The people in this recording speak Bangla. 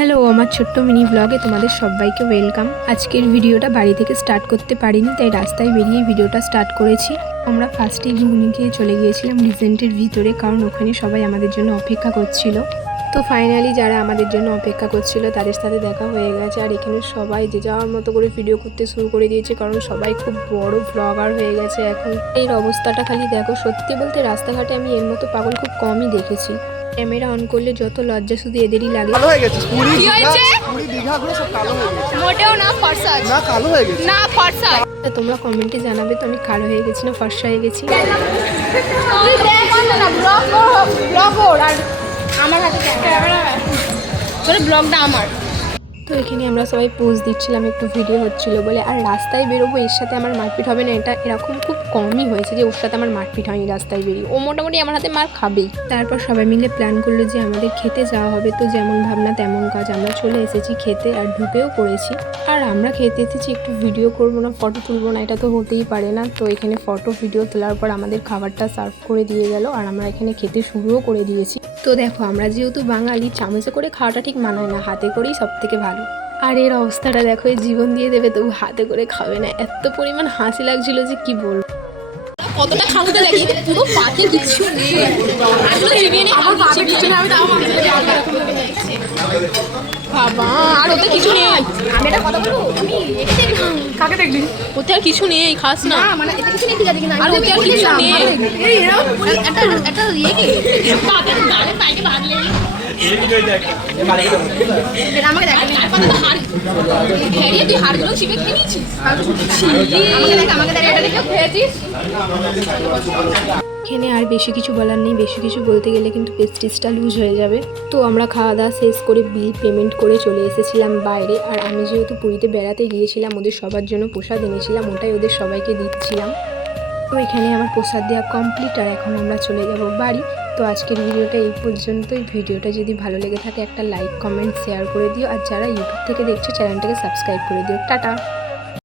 হ্যালো, আমার ছোট্ট মিনি ব্লগে তোমাদের সবাইকে ওয়েলকাম। আজকের ভিডিওটা বাড়ি থেকে স্টার্ট করতে পারিনি, তাই রাস্তায় বেরিয়ে ভিডিওটা স্টার্ট করেছি। আমরা ফার্স্টে ঘুগনি খেয়ে চলে গিয়েছিলাম রিজেন্টের ভিতরে, কারণ ওখানে সবাই আমাদের জন্য অপেক্ষা করছিল। তো ফাইনালি যারা আমাদের জন্য অপেক্ষা করছিল তাদের সাথে দেখা হয়ে গেছে। আর এখানে সবাই যে যাওয়ার মতো করে ভিডিও করতে শুরু করে দিয়েছে, কারণ সবাই খুব বড় ব্লগার হয়ে গেছে এখন। এর অবস্থাটা খালি দেখো। সত্যি বলতে রাস্তাঘাটে আমি এর মতো পাগল খুব কমই দেখেছি। ক্যামেরা অন করলে যত লজ্জা শুধু এদেরই লাগে। কালো হয়ে গেছে পুরি দীঘা গুলো সব কালো হয়ে গেছে। মোটেও না, ফর্সা না কালো হয়ে গেছে না, ফর্সা। তোমরা কমেন্টে জানাবে তো আমি কালো হয়ে গেছি না ফর্সা হয়ে গেছি। তুই দেখ না, ব্লগ ওর আর আমার হাতে ক্যামেরা, তোর ব্লগটা আমার। তো এখানে আমরা সবাই পোজ দিচ্ছিলাম, একটু ভিডিও হচ্ছিল বলে। আর রাস্তায় বেরোবো এর সাথে আমার মারপিট হবে না, এটা এরকম খুব কমই হয়েছে যে ওর সাথে আমার মারপিট হয়নি রাস্তায় বেরিয়ে। ও মোটামুটি আমার হাতে মার খাবেই। তারপর সবাই মিলে প্ল্যান করলো যে আমাদের খেতে যাওয়া হবে। তো যেমন ভাবনা তেমন কাজ, আমরা চলে এসেছি খেতে আর ঢুকেও পড়েছি। আর আমরা খেতে এসেছি, একটু ভিডিও করবো না, ফটো তুলবো না, এটা তো হতেই পারে না। তো এখানে ফটো ভিডিও তোলার পর আমাদের খাবারটা সার্ভ করে দিয়ে গেল আর আমরা এখানে খেতে শুরুও করে দিয়েছি। তো দেখো, আমরা যেহেতু বাঙালি, চামচে করে খাওয়াটা ঠিক মানায় না, হাতে করেই সব থেকে ভালো। আর এর অবস্থাটা দেখো, এই জীবন দিয়ে দেবে তবু হাতে করে খাবে না। এত পরিমাণ হাসি লাগছিল যে কি বলবো। কতটা খামুতে লাগি, পুরো পাতে কিছু নেই। আমার পাতে কিছু নেই, আমি তাও বাবা, আর ওতে কিছু নেই। আমি এটা কথা বলবো, আমি কাকে দেখলি? ওতে আর কিছু নেই, খাস না। মানে এতে কিছু নেই, ঠিক আছে, আর ওতে আর কিছু নেই। এই এরকম একটা ইয়ে কি পাতে গালে পাইকে ভাগলে এই ভিডিও দেখ আমাকে দেখ, পাতা তো হাড় ভেরিয়ে তুই হাড়গুলো চিপে খেয়ে নিয়েছিস। আমাকে দেখ এটা দেখে খেয়েছিস। এখানে আর বেশি কিছু বলার নেই, বেশি কিছু বলতে গেলে কিন্তু পেস্টিসটা লুজ হয়ে যাবে। তো আমরা খাওয়া দাওয়া শেষ করে বিল পেমেন্ট করে চলে এসেছিলাম বাইরে। আর আমি যেহেতু পুরীতে বেড়াতে গিয়েছিলাম, ওদের সবার জন্য প্রসাদ এনেছিলাম, ওটাই ওদের সবাইকে দিচ্ছিলাম। তো এখানে আমার প্রসাদ দেওয়া কমপ্লিট, আর এখন আমরা চলে যাব বাড়ি। তো আজকের ভিডিওটা এই পর্যন্তই। ভিডিওটা যদি ভালো লেগে থাকে একটা লাইক, কমেন্ট, শেয়ার করে দিও। আর যারা ইউটিউব থেকে দেখছো চ্যানেলটাকে সাবস্ক্রাইব করে দিও। টাটা।